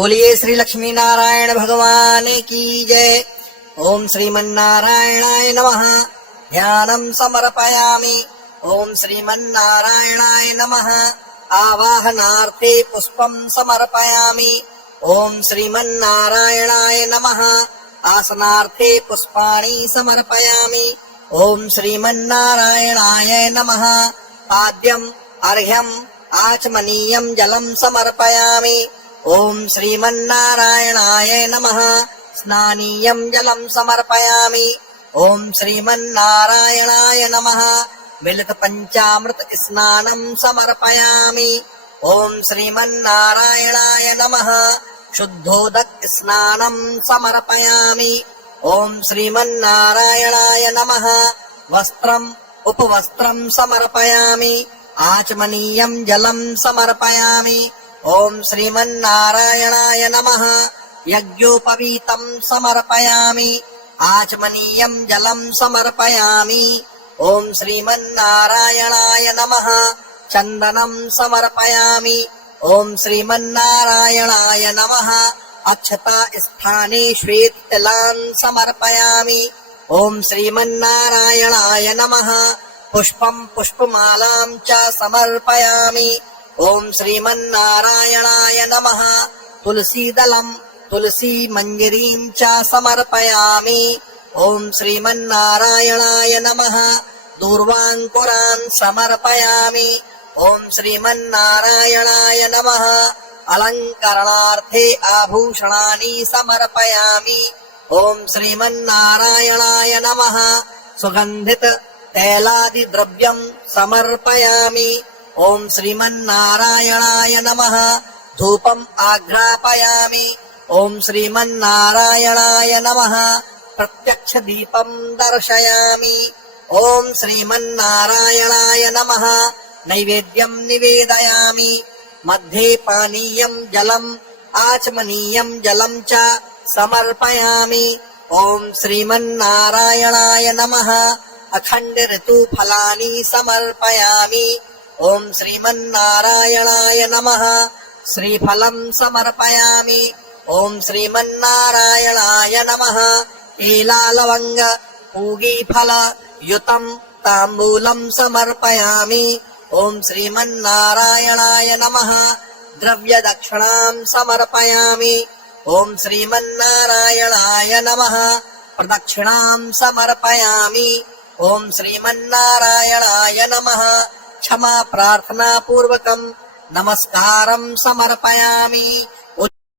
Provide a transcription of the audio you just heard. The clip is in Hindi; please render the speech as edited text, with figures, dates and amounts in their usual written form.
बोलिए श्री लक्ष्मी नारायण भगवान की जय। ओम श्रीमन्नारायणाय नमः। ध्यानं समर्पयामि। ओम श्रीमन्नारायणाय नमः। आवाहनार्थे पुष्पं समर्पयामि। ओम श्रीमन्नारायणाय नमः। आसनार्थे पुष्पाणि समर्पयामि। ओम श्रीमन्नारायणाय नमः। पाद्यम् अर्घ्यम् आचमनीयं जलं समर्पयामि। ओम श्रीमन्नारायणाय नमः। स्नानीयं जलं समर्पयामि। ओम श्रीमन्नारायणाय नमः। मिलित पंचामृत स्नानं समर्पयामि। ओम श्रीमन्नारायणाय नमः। शुद्धोदक स्नानं समर्पयामि। ओम श्रीमन्नारायणाय नमः। वस्त्रम् उपवस्त्रं समर्पयामि। आचमनीयं जलं समर्पयामि। ओम श्रीमन्नारायणाय नमः। यज्ञोपवीतं समर्पयामि। आचमनीयं जलं समर्पयामि। ओम श्रीमन्नारायणाय नमः। चन्दनं समर्पयामि। ओम श्रीमन्नारायणाय नमः। अक्षता स्थाने श्वेततिलान् समर्पयामि। ओम श्रीमन्नारायणाय नमः। पुष्पं पुष्पमालां च समर्पयामि। ओम श्रीमन्नारायणाय नमः। तुलसीदलं तुलसी मंजरीं च समर्पयामि। ओम श्रीमन्नारायणाय नमः। दूर्वाङ्कुरान् समर्पयामि। ओम श्रीमन्नारायणाय नमः। अलङ्करणार्थे आभूषणानि समर्पयामि। ओम श्रीमन्नारायणाय नमः। सुगन्धित तैलादि द्रव्यं समर्पयामि। ओम श्रीमन्नारायणाय नमः। धूपम् आघ्रापयामि। ओम श्रीमन्नारायणाय नमः। प्रत्यक्ष दीपं दर्शयामि। ओम श्रीमन्नारायणाय नमः। नैवेद्यं निवेदयामि। मध्ये पानीयं जलम् आचमनीयं जलं च समर्पयामि। ओम श्रीमन्नारायणाय नमः। अखण्ड ऋतुफलानि समर्पयामि। ओम श्रीमन्नारायणाय नमः। श्रीफलं समर्पयामि। ओम श्रीमन्नारायणाय नमः। एलालवंग पूगीफल युतं ताम्बूलं समर्पयामि। ओम श्रीमन्नारायणाय नमः। द्रव्यदक्षिणां समर्पयामि। ओम श्रीमन्नारायणाय नमः। प्रदक्षिणां समर्पयामि। ओम श्रीमन्नारायणाय नमः। क्षमा प्रार्थना पूर्वकं नमस्कारं समर्पयामि।